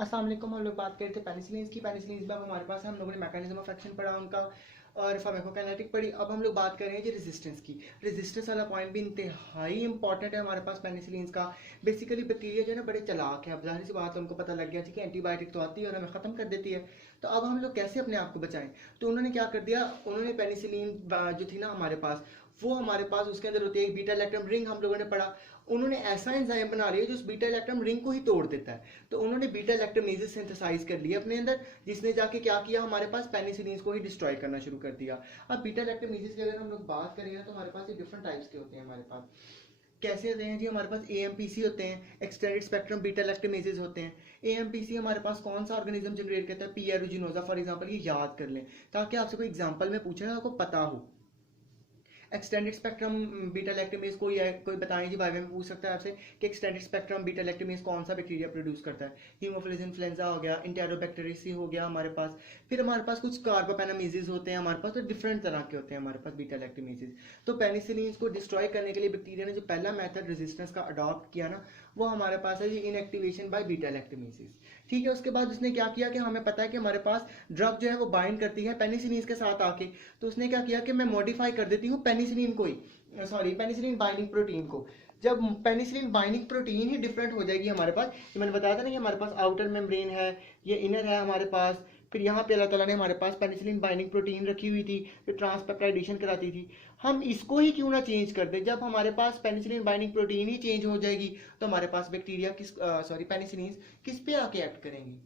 अस्सलाम वालेकुम। हम लोग बात कर रहे थे पेनिसिलिन की। पेनिसिलिन में अब हमारे पास हम लोगों ने मैकेनिज्म ऑफ एक्शन पढ़ा उनका और फार्माकोकाइनेटिक पढ़ी। अब हम लोग बात कर रहे हैं जी रेजिस्टेंस की। रेजिस्टेंस वाला पॉइंट भी इंतहाई इंपॉर्टेंट है हमारे पास पेनिसिलिन का। बेसिकली बैक्टीरिया जो है ना बड़े चालाक है। अब जाहिर सी बात है उनको पता लग गया कि एंटीबायोटिक तो आती है और हमें ख़त्म कर देती है, तो अब हम लोग कैसे अपने आप को बचाएं। तो उन्होंने क्या कर दिया, उन्होंने पेनिसिलिन जो थी ना हमारे पास, वो हमारे पास उसके अंदर होती है एक बीटा लैक्टम रिंग, हम लोगों ने पढ़ा। उन्होंने ऐसा एंजाइम बना लिया जो उस बीटा लैक्टम रिंग को ही तोड़ देता है। तो उन्होंने बीटा लैक्टमेजेस सिंथेसाइज कर लिया अपने अंदर, जिसने जाके क्या किया, हमारे पास पेनिसिलिन को ही डिस्ट्रॉय करना शुरू कर दिया। अब बीटा लैक्टमेजेस की अगर हम लोग बात करें तो हमारे पास ये डिफरेंट टाइप्स के होते हैं। हमारे पास कैसे होते हैं जी, हमारे पास एएमपीसी होते हैं, एक्सटेंडेड स्पेक्ट्रम बीटा लैक्टमेजेस होते हैं। एएमपीसी हमारे पास कौन सा ऑर्गेनिज्म जनरेट करता है, पी एरुजिनोसा फॉर एग्जांपल, ये याद कर लें ताकि आपसे कोई एग्जांपल में पूछे ना आपको पता हो। एक्सटेंडेड स्पेक्ट्रम बीटा लैक्टमेज कोई बताएं जी, वाइवा में पूछ सकता है आपसे कि एक्सटेंडेड स्पेक्ट्रम बीटा लैक्टमेज कौन सा बैक्टीरिया प्रोड्यूस करता है। हीमोफिलस इन्फ्लुएंजा हो गया, इंटेरोबैक्टीरियसी हो गया हमारे पास। फिर हमारे पास कुछ कार्बोपेनामेजेस होते हैं हमारे पास, तो डिफरेंट तरह के होते हैं हमारे पास बीटा लैक्टमेजेस। तो पेनिसिलिन को डिस्ट्रॉय करने के लिए बैक्टीरिया ने जो पहला मेथड रेजिस्टेंस का अडॉप्ट किया ना, वो हमारे पास है जी इनएक्टिवेशन बाय बीटा लैक्टमेजेस। ठीक है, उसके बाद उसने क्या किया कि हमें पता है कि हमारे पास ड्रग जो है वो बाइंड करती है पेनिसिलिन के साथ आके। तो उसने क्या किया कि मैं मॉडिफाई कर देती हूँ पेनिसिलिन को ही, सॉरी पेनिसिलिन बाइंडिंग प्रोटीन को। जब पेनिसिलिन बाइंडिंग प्रोटीन ही डिफरेंट हो जाएगी हमारे पास, ये मैंने बताया था ना कि हमारे पास आउटर मेम्ब्रेन है, ये इनर है हमारे पास। फिर यहाँ पे अल्लाह ताला ने हमारे पास पेनिसिलिन बाइंडिंग प्रोटीन रखी हुई थी जो ट्रांसपेप्टाइडेशन कराती थी। हम इसको ही क्यों ना चेंज कर दें। जब हमारे पास पेनिसिलिन बाइंडिंग प्रोटीन ही चेंज हो जाएगी तो हमारे पास बैक्टीरिया किस, सॉरी पेनिसिलिन किस पे आके एक्ट करेंगी।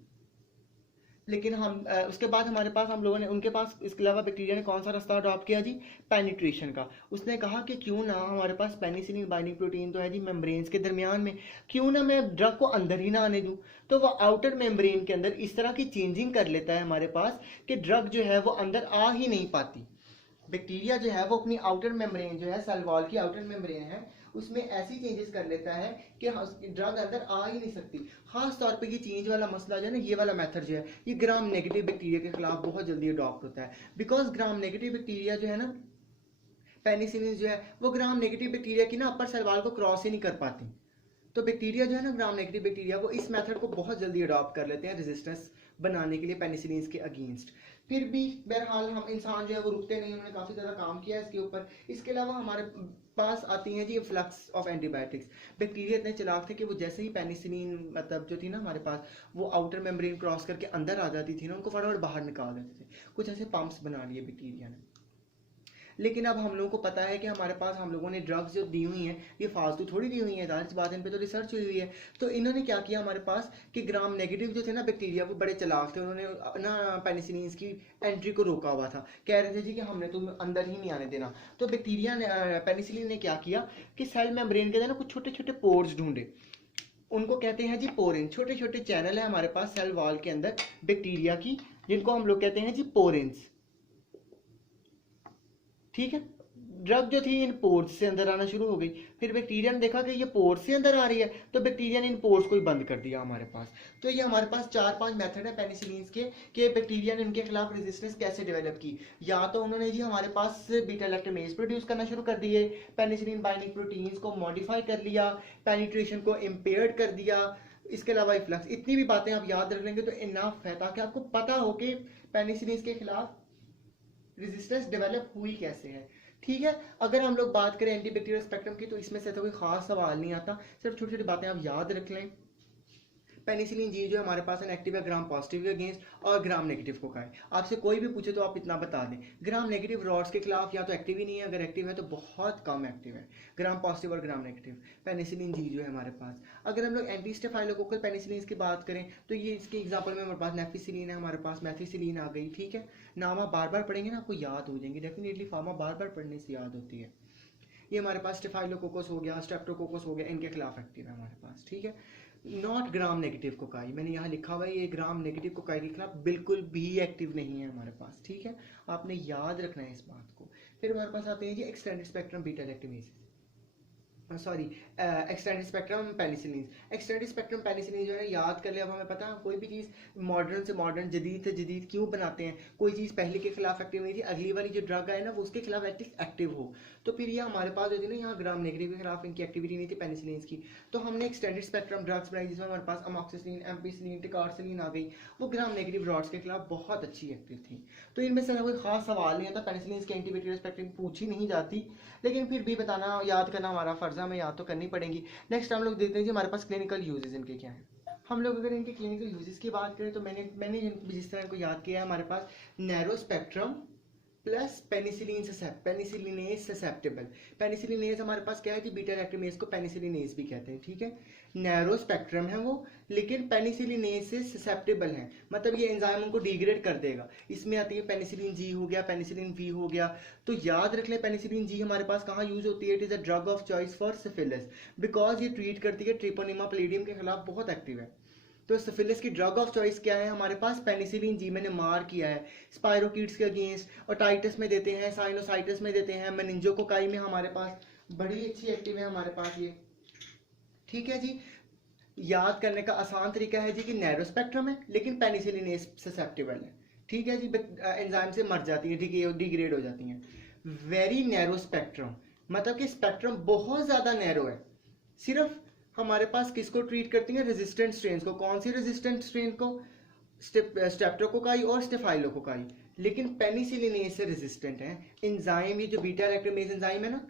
लेकिन हम उसके बाद हमारे पास हम लोगों ने उनके पास इसके अलावा बैक्टीरिया ने कौन सा रास्ता अडॉप्ट किया जी, पेनिट्रेशन का। उसने कहा कि क्यों ना हमारे पास पेनिसिलिन बाइंडिंग प्रोटीन तो है जी मेम्ब्रेन्स के दरमियान में, क्यों ना मैं ड्रग को अंदर ही ना आने दूं। तो वो आउटर मेम्ब्रेन के अंदर इस तरह की चेंजिंग कर लेता है हमारे पास कि ड्रग जो है वो अंदर आ ही नहीं पाती। बैक्टीरिया जो है वो अपनी आउटर मेम्ब्रेन जो है, सेल वॉल की आउटर मेम्ब्रेन है, उसमें ऐसी चेंजेस कर लेता है कि ड्रग अंदर आ ही नहीं सकती। खास तौर पे ये चेंज वाला मसला जो है ना, ये वाला मेथड जो है, ये ग्राम नेगेटिव बैक्टीरिया के खिलाफ बहुत जल्दी अडॉप्ट होता है। बिकॉज ग्राम नेगेटिव बैक्टीरिया जो है ना, पेनिसिलिन जो है वो ग्राम नेगेटिव बैक्टीरिया की ना अपर सेल वॉल को क्रॉस ही नहीं कर पाती। तो बैक्टीरिया जो है ना, ग्राम नेगेटिव बैक्टीरिया, वो इस मेथड को बहुत जल्दी अडॉप्ट कर लेते हैं रेजिस्टेंस बनाने के लिए पेनिसिलिन के अगेंस्ट। फिर भी बहरहाल हम इंसान जो है वो रुकते नहीं, उन्होंने काफ़ी ज़्यादा काम किया है इसके ऊपर। इसके अलावा हमारे पास आती हैं जी फ्लक्स ऑफ एंटीबायोटिक्स। बैक्टीरिया इतने चालाक थे कि वो जैसे ही पेनिसिलिन मतलब जो थी ना हमारे पास, वो आउटर मेम्ब्रेन क्रॉस करके अंदर आ जाती थी ना, उनको फटाफट बाहर निकाल देते थे। कुछ ऐसे पंप्स बना लिए बैक्टीरिया ने। लेकिन अब हम लोगों को पता है कि हमारे पास हम लोगों ने ड्रग्स जो दी हुई हैं ये फालतू थोड़ी दी हुई हैं, जाहिर सी बात है इन पे तो रिसर्च हुई हुई है। तो इन्होंने क्या किया हमारे पास कि ग्राम नेगेटिव जो थे ना बैक्टीरिया, वो बड़े चालाक थे, उन्होंने ना पेनिसिलिन की एंट्री को रोका हुआ था। कह रहे थे जी कि हमने तुम अंदर ही नहीं आने देना। तो बैक्टीरिया ने, पेनिसिलिन ने क्या किया कि सेल मेम्ब्रेन के अंदर ना कुछ छोटे छोटे पोर्स ढूंढे। उनको कहते हैं जी पोरेन, छोटे छोटे चैनल है हमारे पास सेल वॉल के अंदर बैक्टीरिया की, जिनको हम लोग कहते हैं जी पोरेंस। ठीक है, ड्रग जो थी इन पोर्स से अंदर आना शुरू हो गई। फिर बैक्टीरिया ने देखा कि ये पोर्स से अंदर आ रही है, तो बैक्टीरिया ने इन पोर्स को ही बंद कर दिया हमारे पास। तो ये हमारे पास 4-5 मेथड है पेनिसिलिन के कि बैक्टीरिया ने इनके खिलाफ रेजिस्टेंस कैसे डेवलप की। या तो उन्होंने जी हमारे पास बीटा लैक्टमेज प्रोड्यूस करना शुरू कर दिए, पेनिसिलिन बाइंडिंग प्रोटीन्स को मॉडिफाई कर लिया, पेनिट्रेशन को इम्पेयर्ड कर दिया। इसके अलावा फ्लक्स, इतनी भी बातें आप याद रख लेंगे तो इनफ है ताकि आपको पता हो कि पेनिसिलिन के खिलाफ रेजिस्टेंस डेवलप हुई कैसे है। ठीक है, अगर हम लोग बात करें एंटीबैक्टीरियल स्पेक्ट्रम की, तो इसमें से तो कोई खास सवाल नहीं आता, सिर्फ छोटी छोटी बातें आप याद रख लें। पेनिसिलिन जी जो हमारे पास एक्टिव है ग्राम पॉजिटिव के अगेंस्ट और ग्राम नेगेटिव को का है। आपसे कोई भी पूछे तो आप इतना बता दें, ग्राम नेगेटिव रॉड्स के खिलाफ या तो एक्टिव ही नहीं है, अगर एक्टिव है तो बहुत कम एक्टिव है। ग्राम पॉजिटिव और ग्राम नेगेटिव पेनिसिलिन जी जो है हमारे पास। अगर हम लोग एंटी स्टेफाइलोकोकल पेनिसिलिन की बात करें तो ये इसके एग्जाम्पल में हमारे पास नेफिसिलिन है, हमारे पास मैथिसिलिन आ गई। ठीक है, नाम आप बार बार पढ़ेंगे ना आपको याद हो जाएंगे, डेफिनेटली फार्मा बार बार पढ़ने से याद होती है। ये हमारे पास स्टेफाइलोकोकस हो गया, स्ट्रेप्टोकोकस हो गया, इनके खिलाफ एक्टिव है हमारे पास। ठीक है, नॉट ग्राम नेगेटिव कोकाई, मैंने यहाँ लिखा हुआ है ये ग्राम नेगेटिव कोकाई के खिलाफ बिल्कुल भी एक्टिव नहीं है हमारे पास। ठीक है, आपने याद रखना है इस बात को। फिर हमारे पास आते हैं ये extended spectrum beta lactamases. Sorry extended spectrum penicillin. Extended spectrum penicillin जो है याद कर लिया, अब हमें पता है कोई भी चीज़ मॉडर्न से मॉडर्न, जदीद से जदीद क्यों बनाते हैं। कोई चीज़ पहले के खिलाफ एक्टिव नहीं थी, अगली वाली जो ड्रग है ना वो उसके खिलाफ एक्टिव हो, तो फिर ये हमारे पास जो थी ना यहाँ ग्राम नेगेटिव के खिलाफ इनकी एक्टिविटी नहीं थी पेनिसिलिन की, तो हमने एक्सटेंडेड स्पेक्ट्रम ड्रग्स बनाई जिसमें हमारे पास अमॉक्सिसिलिन, एम्पिसिलिन, टिकारसिलिन आ गई। वो ग्राम नेगेटिव ड्रग्स के खिलाफ बहुत अच्छी एक्टिव थी। तो इनमें से कोई खास सवाल नहीं आता, पेनिसिलिन की एंटीबैक्टीरियल स्पेक्ट्रम पूछी नहीं जाती, लेकिन फिर भी बताना याद करना हमारा फर्ज है, हमें याद तो करनी पड़ेंगी। नेक्स्ट हम लोग देखते हैं कि हमारे पास क्लिनिकल यूजेस इनके क्या हैं। हम लोग अगर इनके क्लिनिकल यूजेस की बात करें तो मैंने जिस तरह इनको याद किया है, हमारे पास narrow spectrum plus penicillinase susceptible. Penicillinase हमारे पास क्या है कि बीटा लैक्टोमेज को पेनिसिलिनेज भी कहते हैं, ठीक है। नैरो स्पेक्ट्रम है वो, लेकिन पेनिसिलिनेज से ससेप्टेबल है, मतलब ये एंजाइम उनको डिग्रेड कर देगा। इसमें आती है पेनिसिलिन जी हो गया, पेनिसिलिन वी हो गया। तो याद रख ले पेनिसिलिन जी हमारे पास कहाँ यूज होती है, it is a drug of choice for syphilis, because ये ट्रीट करती है ट्रिपोनिमा पैलिडियम के खिलाफ, बहुत एक्टिव है। तो सिफिलिस की ड्रग ऑफ चॉइस क्या है हमारे पास, पेनिसिलिन जी, मैंने मार किया है स्पाइरोकीट्स के अगेंस्ट, और टाइटस में देते हैं, साइनोसाइटिस में देते हैं, मेनिंजोकोकाई में हमारे पास बड़ी अच्छी एक्टिव है हमारे पास ये, ठीक है जी। याद करने का आसान तरीका है जी कि नैरो स्पेक्ट्रम है लेकिन पेनिसिलिन ससेप्टेबल है, ठीक है जी, एंजाइम से मर जाती है, डिग्रेड हो जाती हैं। वेरी नैरो स्पेक्ट्रम मतलब कि स्पेक्ट्रम बहुत ज्यादा नैरो है, सिर्फ हमारे पास किसको ट्रीट करती है, रेजिस्टेंट स्ट्रेन को। कौन सी रेजिस्टेंट स्ट्रेन को, स्ट्रेप्टोकोकाई और स्टेफाइलोकोकाई, लेकिन पेनिसिलिनेज से रेजिस्टेंट है। एंजाइम ये जो बीटा लैक्टोमेज एंजाइम है ना,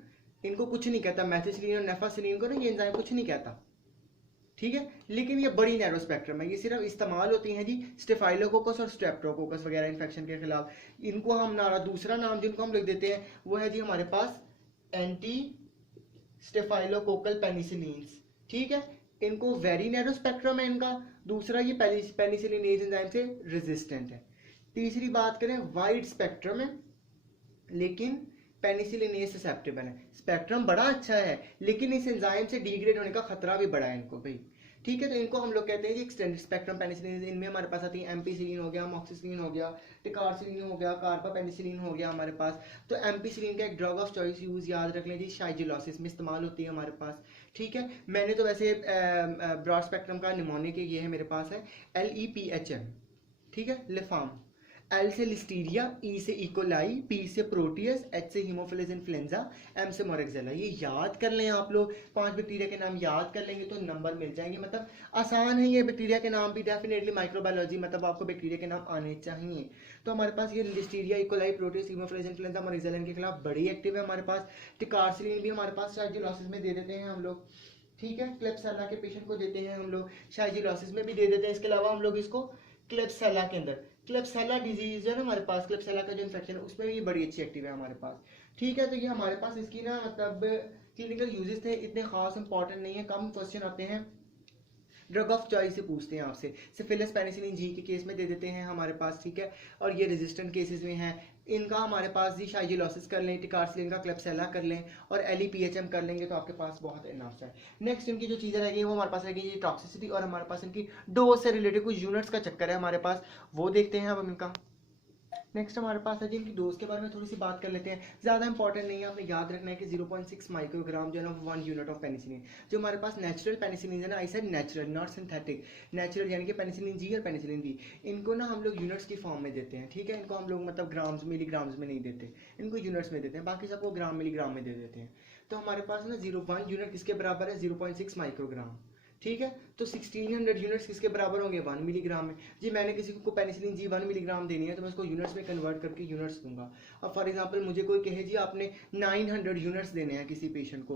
इनको कुछ नहीं कहता, मेथिसिलिन और नेफासिलिन को ना ये एंजाइम कुछ नहीं कहता, ठीक है। लेकिन ये बड़ी नैरो स्पेक्ट्रम है, ये सिर्फ इस्तेमाल होती हैं जी स्टेफाइलोकोकस और स्ट्रेप्टोकोकस वगैरह इन्फेक्शन के खिलाफ। इनको हम हमारा दूसरा नाम जिनको हम लिख देते हैं वो है जी हमारे पास एंटी स्टेफाइलोकोकल पेनिसिलिन्स, ठीक है। इनको वेरी नैरो स्पेक्ट्रम है इनका, दूसरा ये पेनिसिलिनेज एंजाइम से रेजिस्टेंट है। तीसरी बात करें वाइड स्पेक्ट्रम है लेकिन पेनिसिलिनेज ससेप्टेबल है। स्पेक्ट्रम बड़ा अच्छा है लेकिन इस एंजाइम से डिग्रेड होने का खतरा भी बड़ा है इनको भाई, ठीक है। तो इनको हम लोग कहते हैं एक्सटेंडेड स्पेक्ट्रम पेनिसिलिन। इनमें हमारे पास आती है एम्पिसिलिन हो गया, मॉक्सिसिलिन हो गया, टिकारसिलिन हो गया, कार्बापेनिसिलिन हो गया हमारे पास। तो एम्पिसिलिन का एक ड्रग ऑफ चॉइस यूज याद रख लें जी, शाइजिलोसिस में इस्तेमाल होती है हमारे पास, ठीक है। मैंने तो वैसे ब्रॉड स्पेक्ट्रम का निमोनिक ये है मेरे पास है LEPHM, ठीक है, लिफाम। L से लिस्टीरिया, E से इकोलाई, P से प्रोटियस, H से हीमोफिलस इन्फ्लुएंजा, M से मोरेक्सेला। ये याद कर लें आप लोग, 5 बैक्टीरिया के नाम याद कर लेंगे तो नंबर मिल जाएंगे। मतलब आसान है ये बैक्टीरिया के नाम भी, डेफिनेटली माइक्रोबायोलॉजी मतलब आपको बैक्टीरिया के नाम आने चाहिए। तो हमारे पास ये Listeria, E coli, Proteus, Haemophilus influenzae, Moraxella के खिलाफ बड़ी एक्टिव है हमारे पास। टिकारसिलिन भी हमारे पास शाइजिलोसिस में दे देते हैं हम लोग, ठीक है। क्लेब्सिला के पेशेंट को देते हैं हम लोग, शाइजिलोसिस में भी दे देते हैं। इसके अलावा हम लोग इसको क्लेब्सिला के अंदर, क्लेब्सिला डिजीज है ना हमारे पास, क्लेब्सिला का जो इन्फेक्शन है उसमें भी बड़ी अच्छी एक्टिव है हमारे पास, ठीक है। तो ये हमारे पास इसकी ना मतलब क्लिनिकल यूजेस थे, इतने खास इंपॉर्टेंट नहीं है, कम क्वेश्चन आते हैं। ड्रग ऑफ चॉइस से पूछते हैं आपसे, सिफिलिस पेनिसिलिन जी के केस में दे देते हैं हमारे पास, ठीक है। और ये रेजिस्टेंट केसेस में हैं, इनका हमारे पास जी शाइजिलोसिस कर लें, टिकारसिलिन का क्लेब्सिला कर लें और LEPHM कर लेंगे तो आपके पास बहुत इनफ है। नेक्स्ट इनकी जो चीज़ें रहेगी वो हमारे पास रहेगी ये टॉक्सिसिटी, और हमारे पास इनकी डोज से रिलेटेड कुछ यूनिट्स का चक्कर है हमारे पास, वो देखते हैं अब इनका। नेक्स्ट हमारे पास है जी इनकी डोज के बारे में थोड़ी सी बात कर लेते हैं, ज़्यादा इंपॉर्टेंट नहीं है, आपने याद रखना है कि 0.6 माइक्रोग्राम जो है ना 1 यूनिट ऑफ पेनिसिलिन। जो हमारे पास नेचुरल पेनिसिलिन है ना, I said natural not synthetic, natural यानी कि पेनिसिलिन जी और पेनिसिलिन बी, इनको ना हम लोग यूनिट्स की फॉर्म में देते हैं, ठीक है। इनको हम लोग मतलब ग्राम्स मिलीग्राम्स में नहीं देते, इनको यूनिट्स में देते हैं, बाकी सबको ग्राम मिलीग्राम में दे देते हैं। तो हमारे पास ना 0.1 यूनिट किसके बराबर है, 0.6 माइक्रोग्राम, ठीक है। तो 1600 यूनिट्स किसके बराबर होंगे, 1 मिलीग्राम में। जी मैंने किसी को पेनिसिलिन जी 1 मिलीग्राम देनी है तो मैं उसको यूनिट्स में कन्वर्ट करके यूनिट्स दूंगा। अब फॉर एग्जांपल मुझे कोई कहे जी आपने 900 यूनिट्स देने हैं किसी पेशेंट को,